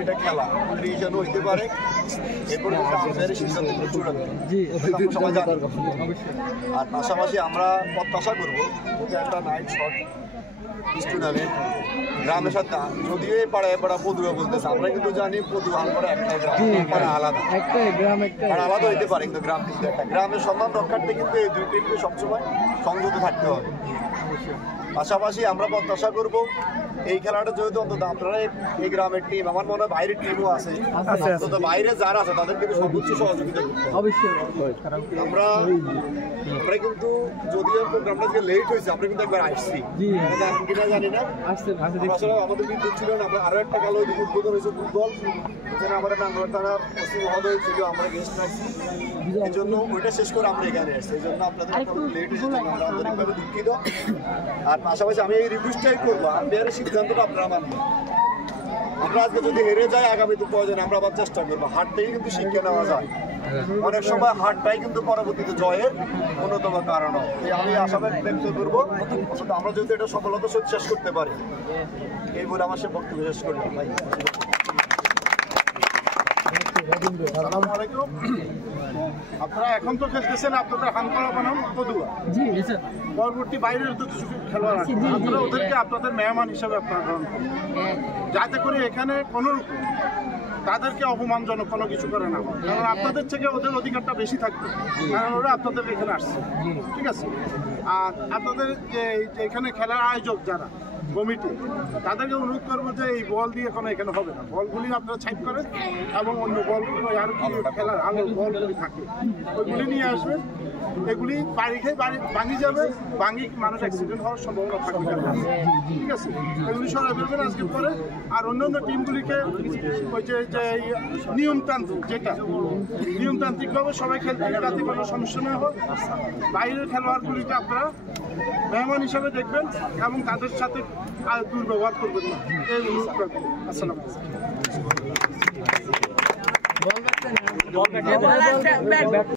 এটা খেলা রিভিশন হইতে পারে, এরপর সিদ্ধান্ত চূড়ান্ত সবাই জানে। আর পাশাপাশি আমরা প্রত্যাশা করবো একটা নাইট শট টুর্নামেন্ট গ্রামের সাথে, যদিও এই পাড়ায় পাড়া পদুয়া বলতেছে, আমরা কিন্তু জানি পদুয়া হালপাড়া একটা গ্রাম আলাদা, আলাদা হইতে পারে, কিন্তু গ্রাম কিন্তু একটা গ্রামের সম্মান রক্ষার্থে কিন্তু এই দুই টিমকে সবসময় সংযত থাকতে হবে। পাশাপাশি আমরা প্রত্যাশা করবো এই খেলাটা যেহেতু অন্তত আপনারা এই গ্রামের টিম, আমার মনে হয় বাইরের টিমও আছে, অন্তত বাইরে যারা আছে তাদের কিন্তু সর্বোচ্চ সহযোগিতা করতে হবে। আমরা কিন্তু যদিও প্রোগ্রামটা লেট হয়েছে, আমরা কিন্তু একবার আসছি কিনা জানি না, আসলে আমাদের বিদ্যুৎ ছিল না। আমরা আরো একটা খেলা উদ্বোধন হয়েছে ফুটবল, এখানে আমাদের নাঙ্গল থানার পশ্চিম মহোদয় ছিল, আমরা গেস্ট রাখছি, এই জন্য ওইটা শেষ করে আমরা এখানে আসছি। এই জন্য আপনাদের লেট হয়েছে, আমরা আন্তরিকভাবে দুঃখিত। আর পাশাপাশি আমি এই রিকোয়েস্টটাই করবো, আম্পায়ারের সিদ্ধান্তটা আপনারা মানবেন। আমরা আজকে যদি হেরে যাই, আগামীতে প্রয়োজনে আমরা আবার চেষ্টা করবো। হারটাই কিন্তু শিক্ষা নেওয়া যায়, অনেক সময় হারটাই কিন্তু পরবর্তীতে জয়ের অন্যতম কারণ। আমি আশা ব্যক্ত করবো আমরা যদি এটা সফলতা শেষ করতে পারি, এই বলে আমার সে বক্তব্য শেষ করলাম। ভাই আপনারা এখন তো খেলতেছেন আপনাদের হামপাড়া বানাম পদুয়া, পরবর্তী বাইরের তো কিছু খেলোয়াড় আছে, আপনারা ওদেরকে আপনাদের মেহমান হিসাবে আপনারা গ্রহণ করেন, যাতে করে এখানে কোনো তাদেরকে অপমানজনক কোনো কিছু করে না, কারণ আপনাদের থেকে ওদের অধিকারটা বেশি থাকবে, কারণ ওরা আপনাদের এখানে আসছে, ঠিক আছে। আর আপনাদের যে এখানে খেলার আয়োজক যারা কমিটি, তাদেরকে অনুরোধ করবো যে এই বল দিয়ে কোনো এখানে হবে না, বলগুলি আপনারা সাইড করেন এবং অন্য বলগুলো আর কি খেলার আলো বলগুলি থাকে ওইগুলি নিয়ে আসবেন। এগুলি বাড়ি খেয়ে ভাঙি যাবে, ভাঙি মানুষ অ্যাক্সিডেন্ট হওয়ার সম্ভাবনা থাকবে, ঠিক আছে। এগুলি সরাই ফেলবেন আজকে পরে। আর অন্য অন্য টিমগুলিকে ওই যে নিয়মতান্ত্রিকভাবে সবাই খেলতে, যাতে কোনো সমস্যা না হয়। বাইরের খেলোয়াড়গুলিকে আপনারা মেহমান হিসাবে দেখবেন এবং তাদের সাথে আর দুর্ব্যবহার করবেন না, এই অনুরোধ করবেন। আসসালামু আলাইকুম।